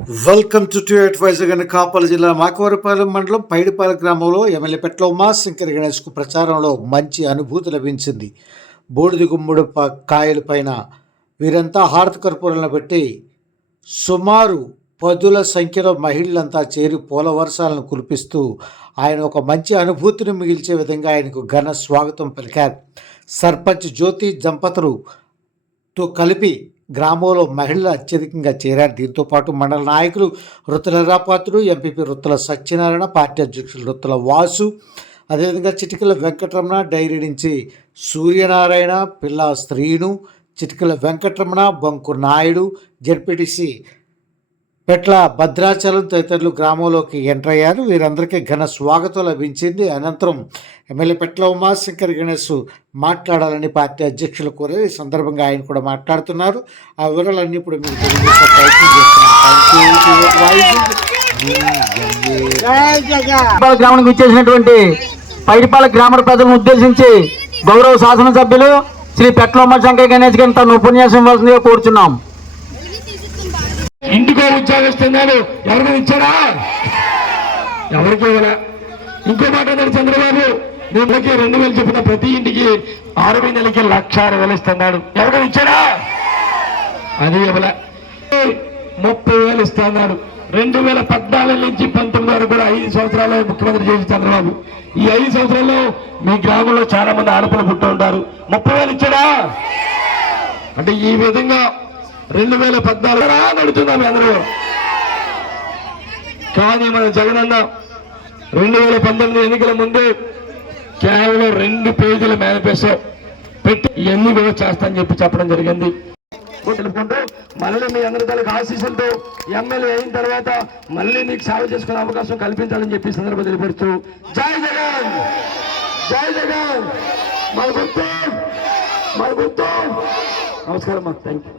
Welcome to two advisor అని కాపల జిల్లా మాకవరపాలెం మండలం పైడిపాల గ్రామంలో ఎమ్మెల్యే పెట్ల ఉమాశంకర్ గణేష్కు ప్రచారంలో మంచి అనుభూతి లభించింది బూడిద గుమ్ముడు కాయల పైన వీరంతా హారతి కర్పూరాలను పెట్టి సుమారు పదుల సంఖ్యలో మహిళలంతా చేరి పూల వర్షాలను కురిపిస్తూ ఆయన ఒక మంచి అనుభూతిని మిగిల్చే విధంగా ఆయనకు ఘన స్వాగతం పలికారు సర్పంచ్ జ్యోతి దంపతులు తో కలిపి గ్రామంలో మహిళలు అత్యధికంగా చేరారు. దీంతో పాటు మండల నాయకులు రుతుల రాపాత్రుడు ఎంపీపీ రుతుల సత్యనారాయణ పార్టీ అధ్యక్షులు రుతుల వాసు అదేవిధంగా చిటికల వెంకటరమణ డైరీ నుంచి సూర్యనారాయణ పిల్ల శ్రీను చిటికల వెంకటరమణ బంకు నాయుడు జడ్పీటీసీ పెట్ల భద్రాచలం తదితరులు గ్రామంలోకి ఎంటర్ అయ్యారు. వీరందరికీ ఘన స్వాగతం లభించింది. అనంతరం ఎమ్మెల్యే పెట్ల ఉమాశంకర్ గణేష్ మాట్లాడాలని పార్టీ అధ్యక్షులు కోరారు. ఈ సందర్భంగా ఆయన కూడా మాట్లాడుతున్నారు. ఆ వివరాలన్నీ ఇప్పుడు మీకు తెలియజేసే ప్రయత్నం చేస్తున్నాం. పైడిపాల గ్రామానికి ఇచ్చేసినటువంటి పైడిపాల గ్రామ ప్రజలను ఉద్దేశించి గౌరవ శాసనసభ్యులు శ్రీ పెట్ల ఉమాశంకర్ గణేష్ గారిని తన ఉపన్యాసం ఇవ్వాల్సిందిగా కోరుచున్నాం. ఇంటికో ఉద్యోగస్తున్నాడు ఎవరికి ఇచ్చారా ఎవరికి ఇవ్వలే? ఇంకో మాట అన్నాడు చంద్రబాబు. నెలకి రెండు వేలు చెప్పిన ప్రతి ఇంటికి ఆరు నెలకి లక్ష ఆరు వేలు ఇస్తున్నాడు. ఎవరికి ఇచ్చారా అది ఇవ్వలే. ముప్పై వేలు ఇస్తున్నాడు. రెండు వేల పద్నాలుగు నుంచి పంతొమ్మిది వరకు కూడా ఐదు సంవత్సరాలు ముఖ్యమంత్రి చేసి చంద్రబాబు. ఈ ఐదు సంవత్సరాల్లో మీ గ్రామంలో చాలా మంది ఆడపిల్లలు పుట్టి ఉంటారు. ముప్పై వేలు ఇచ్చాడా? అంటే ఈ విధంగా రెండు వేల పద్నాలుగు నడుతున్నాం అందరూ. కానీ మన జగనన్న రెండు వేల పంతొమ్మిది ఎన్నికల ముందు కేవలం రెండు పేజీల మేనిఫెస్టో పెట్టి ఇవన్నీ కూడా చేస్తానని చెప్పి చెప్పడం జరిగింది. తెలుపుకుంటూ మళ్ళీ మీ అందరి తలకు ఆశీస్సులతో ఎమ్మెల్యే అయిన తర్వాత మళ్ళీ మీకు సేవ చేసుకునే అవకాశం కల్పించాలని చెప్పి సందర్భం తెలియపరుస్తూ జై జగన్! జై జగన్! మన గుర్తు! మన గుర్తు! నమస్కారం మాకు థ్యాంక్ యూ